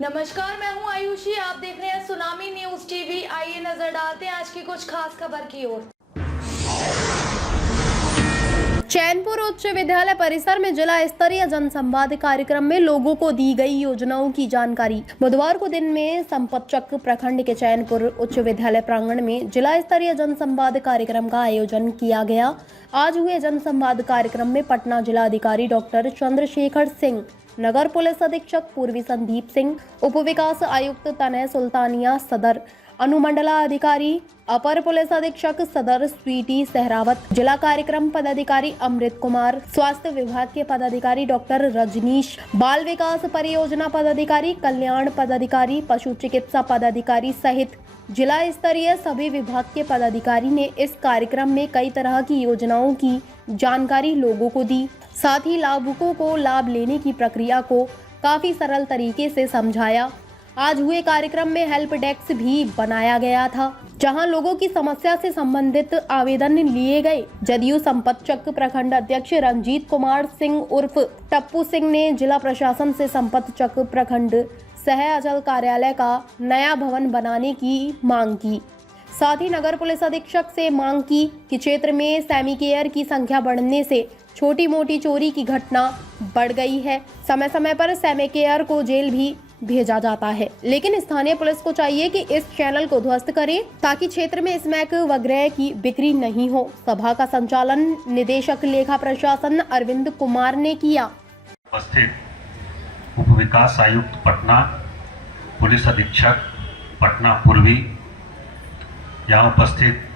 नमस्कार, मैं हूं आयुषी। आप देख रहे हैं सुनामी न्यूज टीवी। आइए नजर डालते हैं आज की कुछ खास खबर की ओर। चैनपुर उच्च विद्यालय परिसर में जिला स्तरीय जनसंवाद कार्यक्रम में लोगों को दी गई योजनाओं की जानकारी। बुधवार को दिन में संपतचक प्रखंड के चैनपुर उच्च विद्यालय प्रांगण में जिला स्तरीय जनसंवाद कार्यक्रम का आयोजन किया गया। आज हुए जनसंवाद कार्यक्रम में पटना जिलाधिकारी डॉक्टर चंद्रशेखर सिंह, नगर पुलिस अधीक्षक पूर्वी संदीप सिंह, उप विकास आयुक्त तनय सुल्तानिया, सदर अनुमंडलाधिकारी अपर पुलिस अधीक्षक सदर स्वीटी सहरावत, जिला कार्यक्रम पदाधिकारी अमृत कुमार, स्वास्थ्य विभाग के पदाधिकारी डॉक्टर रजनीश, बाल विकास परियोजना पदाधिकारी, कल्याण पदाधिकारी, पशु चिकित्सा पदाधिकारी सहित जिला स्तरीय सभी विभाग के पदाधिकारी ने इस कार्यक्रम में कई तरह की योजनाओं की जानकारी लोगों को दी। साथ ही लाभुकों को लाभ लेने की प्रक्रिया को काफी सरल तरीके से समझाया। आज हुए कार्यक्रम में हेल्प डेस्क भी बनाया गया था, जहां लोगों की समस्या से संबंधित आवेदन लिए गए। जदयू संपतचक प्रखंड अध्यक्ष रंजीत कुमार सिंह उर्फ टप्पू सिंह ने जिला प्रशासन से संपतचक प्रखंड सह अचल कार्यालय का नया भवन बनाने की मांग की। साथ ही नगर पुलिस अधीक्षक से मांग की कि क्षेत्र में सेमी केयर की संख्या बढ़ने से छोटी मोटी चोरी की घटना बढ़ गई है। समय समय पर सेमी केयर को जेल भी भेजा जाता है, लेकिन स्थानीय पुलिस को चाहिए कि इस चैनल को ध्वस्त करे ताकि क्षेत्र में स्मैक वगैरह की बिक्री नहीं हो। सभा का संचालन निदेशक लेखा प्रशासन अरविंद कुमार ने किया। उपस्थित उप विकास आयुक्त पटना, पुलिस अधीक्षक पटना पूर्वी, यहाँ उपस्थित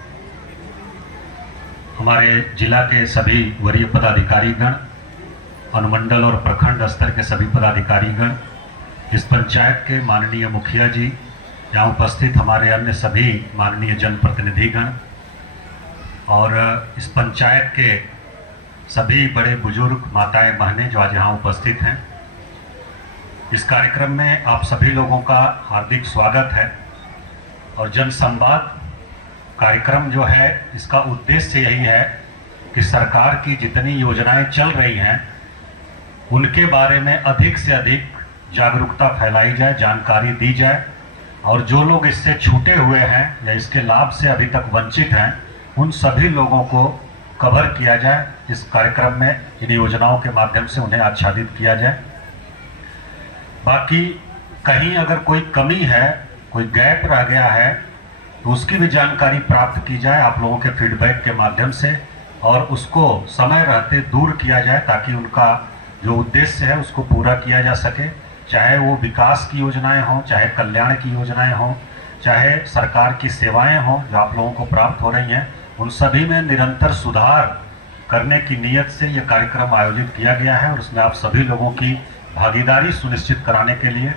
हमारे जिला के सभी वरीय पदाधिकारीगण, अनुमंडल और प्रखंड स्तर के सभी पदाधिकारीगण, इस पंचायत के माननीय मुखिया जी, यहाँ उपस्थित हमारे अन्य सभी माननीय जनप्रतिनिधिगण और इस पंचायत के सभी बड़े बुजुर्ग, माताएं, बहनें जो आज यहाँ उपस्थित हैं। इस कार्यक्रम में आप सभी लोगों का हार्दिक स्वागत है। और जनसंवाद कार्यक्रम जो है, इसका उद्देश्य यही है कि सरकार की जितनी योजनाएं चल रही हैं उनके बारे में अधिक से अधिक जागरूकता फैलाई जाए, जानकारी दी जाए, और जो लोग इससे छूटे हुए हैं या इसके लाभ से अभी तक वंचित हैं उन सभी लोगों को कवर किया जाए। इस कार्यक्रम में इन योजनाओं के माध्यम से उन्हें आच्छादित किया जाए। बाकी कहीं अगर कोई कमी है, कोई गैप रह गया है तो उसकी भी जानकारी प्राप्त की जाए आप लोगों के फीडबैक के माध्यम से, और उसको समय रहते दूर किया जाए ताकि उनका जो उद्देश्य है उसको पूरा किया जा सके। चाहे वो विकास की योजनाएं हों, चाहे कल्याण की योजनाएं हों, चाहे सरकार की सेवाएं हों जो आप लोगों को प्राप्त हो रही हैं, उन सभी में निरंतर सुधार करने की नीयत से यह कार्यक्रम आयोजित किया गया है। और उसमें आप सभी लोगों की भागीदारी सुनिश्चित कराने के लिए,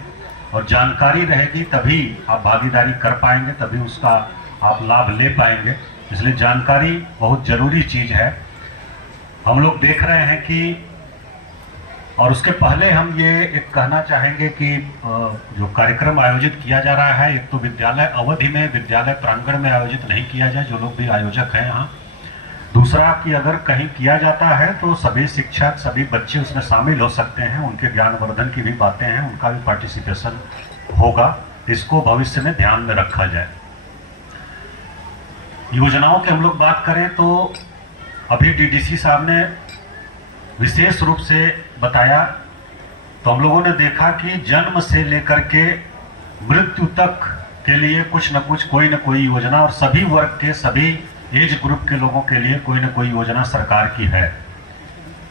और जानकारी रहेगी तभी आप भागीदारी कर पाएंगे, तभी उसका आप लाभ ले पाएंगे। इसलिए जानकारी बहुत ज़रूरी चीज़ है। हम लोग देख रहे हैं कि, और उसके पहले हम ये एक कहना चाहेंगे कि जो कार्यक्रम आयोजित किया जा रहा है, एक तो विद्यालय अवधि में, विद्यालय प्रांगण में आयोजित नहीं किया जाए, जो लोग भी आयोजक हैं यहाँ। दूसरा कि अगर कहीं किया जाता है तो सभी शिक्षक, सभी बच्चे उसमें शामिल हो सकते हैं, उनके ज्ञानवर्धन की भी बातें हैं, उनका भी पार्टिसिपेशन होगा। इसको भविष्य में ध्यान में रखा जाए। योजनाओं की हम लोग बात करें तो अभी डीडीसी साहब ने विशेष रूप से बताया, तो हम लोगों ने देखा कि जन्म से लेकर के मृत्यु तक के लिए कुछ न कुछ, कोई न कोई योजना, और सभी वर्ग के, सभी एज ग्रुप के लोगों के लिए कोई न कोई योजना सरकार की है।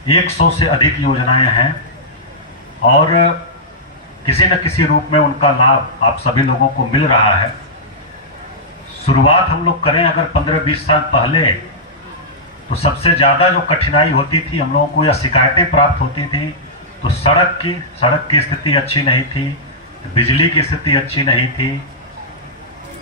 100 से अधिक योजनाएं हैं और किसी न किसी रूप में उनका लाभ आप सभी लोगों को मिल रहा है। शुरुआत हम लोग करें अगर 15-20 साल पहले, तो सबसे ज़्यादा जो कठिनाई होती थी हम लोगों को, या शिकायतें प्राप्त होती थी, तो सड़क की स्थिति अच्छी नहीं थी, बिजली की स्थिति अच्छी नहीं थी,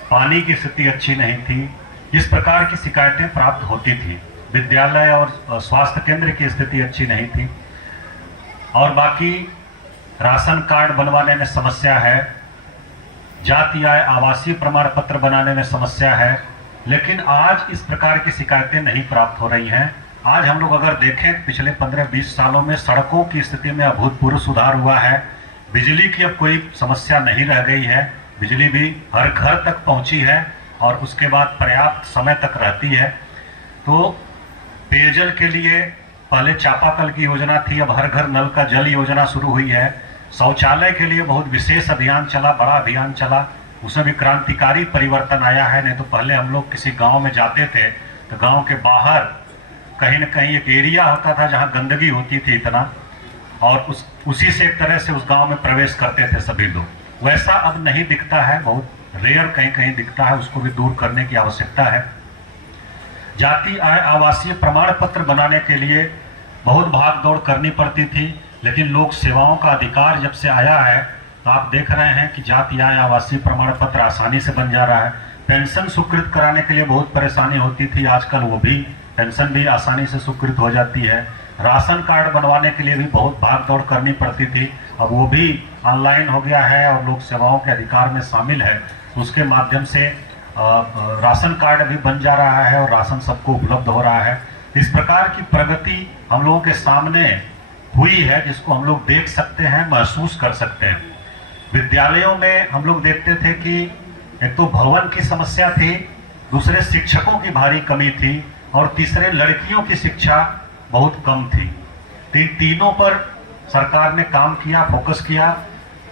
पानी की स्थिति अच्छी नहीं थी, इस प्रकार की शिकायतें प्राप्त होती थी। विद्यालय और स्वास्थ्य केंद्र की स्थिति अच्छी नहीं थी, और बाकी राशन कार्ड बनवाने में समस्या है, जाति आय आवासीय प्रमाण पत्र बनाने में समस्या है। लेकिन आज इस प्रकार की शिकायतें नहीं प्राप्त हो रही हैं। आज हम लोग अगर देखें पिछले 15-20 सालों में सड़कों की स्थिति में अभूतपूर्व सुधार हुआ है, बिजली की अब कोई समस्या नहीं रह गई है, बिजली भी हर घर तक पहुंची है और उसके बाद पर्याप्त समय तक रहती है। तो पेयजल के लिए पहले चापाकल की योजना थी, अब हर घर नल का जल योजना शुरू हुई है। शौचालय के लिए बहुत विशेष अभियान चला, बड़ा अभियान चला, उसमें भी क्रांतिकारी परिवर्तन आया है। नहीं तो पहले हम लोग किसी गांव में जाते थे तो गांव के बाहर कहीं न कहीं एक एरिया होता था जहां गंदगी होती थी इतना, और उसी से एक तरह से उस गांव में प्रवेश करते थे सभी लोग। वैसा अब नहीं दिखता है, बहुत रेयर कहीं कहीं दिखता है, उसको भी दूर करने की आवश्यकता है। जाति आय आवासीय प्रमाण पत्र बनाने के लिए बहुत भाग दौड़ करनी पड़ती थी, लेकिन लोक सेवाओं का अधिकार जब से आया है तो आप देख रहे हैं कि जाति आय आवासीय प्रमाण पत्र आसानी से बन जा रहा है। पेंशन स्वीकृत कराने के लिए बहुत परेशानी होती थी, आजकल वो भी पेंशन भी आसानी से स्वीकृत हो जाती है। राशन कार्ड बनवाने के लिए भी बहुत भाग दौड़ करनी पड़ती थी, अब वो भी ऑनलाइन हो गया है और लोक सेवाओं के अधिकार में शामिल है। उसके माध्यम से राशन कार्ड भी बन जा रहा है और राशन सबको उपलब्ध हो रहा है। इस प्रकार की प्रगति हम लोगों के सामने हुई है, जिसको हम लोग देख सकते हैं, महसूस कर सकते हैं। विद्यालयों में हम लोग देखते थे कि एक तो भवन की समस्या थी, दूसरे शिक्षकों की भारी कमी थी और तीसरे लड़कियों की शिक्षा बहुत कम थी। तीनों पर सरकार ने काम किया, फोकस किया।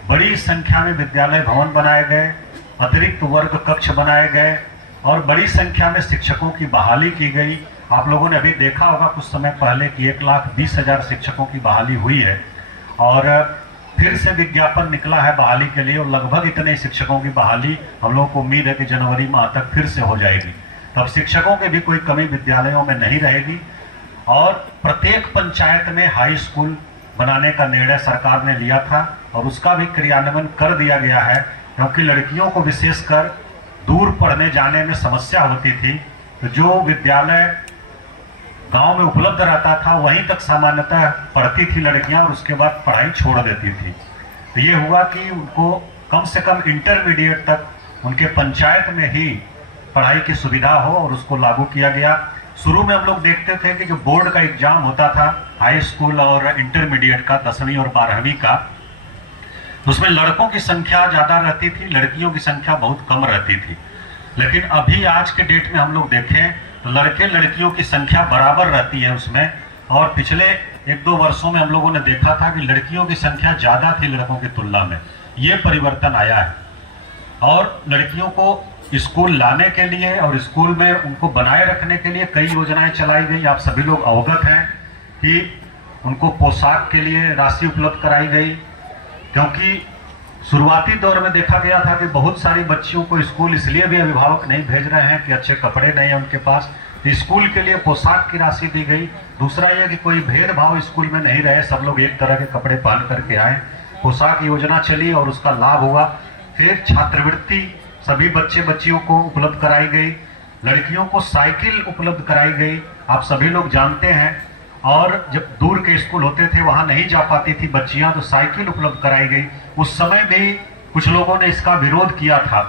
बड़ी संख्या में विद्यालय भवन बनाए गए, अतिरिक्त वर्ग कक्ष बनाए गए और बड़ी संख्या में शिक्षकों की बहाली की गई। आप लोगों ने अभी देखा होगा कुछ समय पहले कि 1,20,000 शिक्षकों की बहाली हुई है और फिर से विज्ञापन निकला है बहाली के लिए और लगभग इतने शिक्षकों की बहाली हम लोगों को उम्मीद है कि जनवरी माह तक फिर से हो जाएगी। तब शिक्षकों की भी कोई कमी विद्यालयों में नहीं रहेगी और प्रत्येक पंचायत में हाई स्कूल बनाने का निर्णय सरकार ने लिया था और उसका भी क्रियान्वयन कर दिया गया है, क्योंकि लड़कियों को विशेषकर दूर पढ़ने जाने में समस्या होती थी। तो जो विद्यालय गांव में उपलब्ध रहता था वहीं तक सामान्यतः पढ़ती थी लड़कियां और उसके बाद पढ़ाई छोड़ देती थी। तो ये हुआ कि उनको कम से कम इंटरमीडिएट तक उनके पंचायत में ही पढ़ाई की सुविधा हो और उसको लागू किया गया। शुरू में हम लोग देखते थे कि जो बोर्ड का एग्जाम होता था हाई स्कूल और इंटरमीडिएट का, 10वीं और 12वीं का, उसमें लड़कों की संख्या ज़्यादा रहती थी, लड़कियों की संख्या बहुत कम रहती थी। लेकिन अभी आज के डेट में हम लोग देखें तो लड़के लड़कियों की संख्या बराबर रहती है उसमें, और पिछले 1-2 वर्षों में हम लोगों ने देखा था कि लड़कियों की संख्या ज़्यादा थी लड़कों की तुलना में। ये परिवर्तन आया है और लड़कियों को स्कूल लाने के लिए और स्कूल में उनको बनाए रखने के लिए कई योजनाएं चलाई गई। आप सभी लोग अवगत हैं कि उनको पोशाक के लिए राशि उपलब्ध कराई गई, क्योंकि शुरुआती दौर में देखा गया था कि बहुत सारी बच्चियों को स्कूल इसलिए भी अभिभावक नहीं भेज रहे हैं कि अच्छे कपड़े नहीं हैं उनके पास, तो स्कूल के लिए पोशाक की राशि दी गई। दूसरा यह कि कोई भेदभाव स्कूल में नहीं रहे, सब लोग एक तरह के कपड़े पहन करके आए। पोशाक योजना चली और उसका लाभ हुआ। फिर छात्रवृत्ति सभी बच्चे बच्चियों को उपलब्ध कराई गई, लड़कियों को साइकिल उपलब्ध कराई गई, आप सभी लोग जानते हैं। और जब दूर के स्कूल होते थे वहां नहीं जा पाती थी बच्चियां, तो साइकिल उपलब्ध कराई गई। उस समय भी कुछ लोगों ने इसका विरोध किया था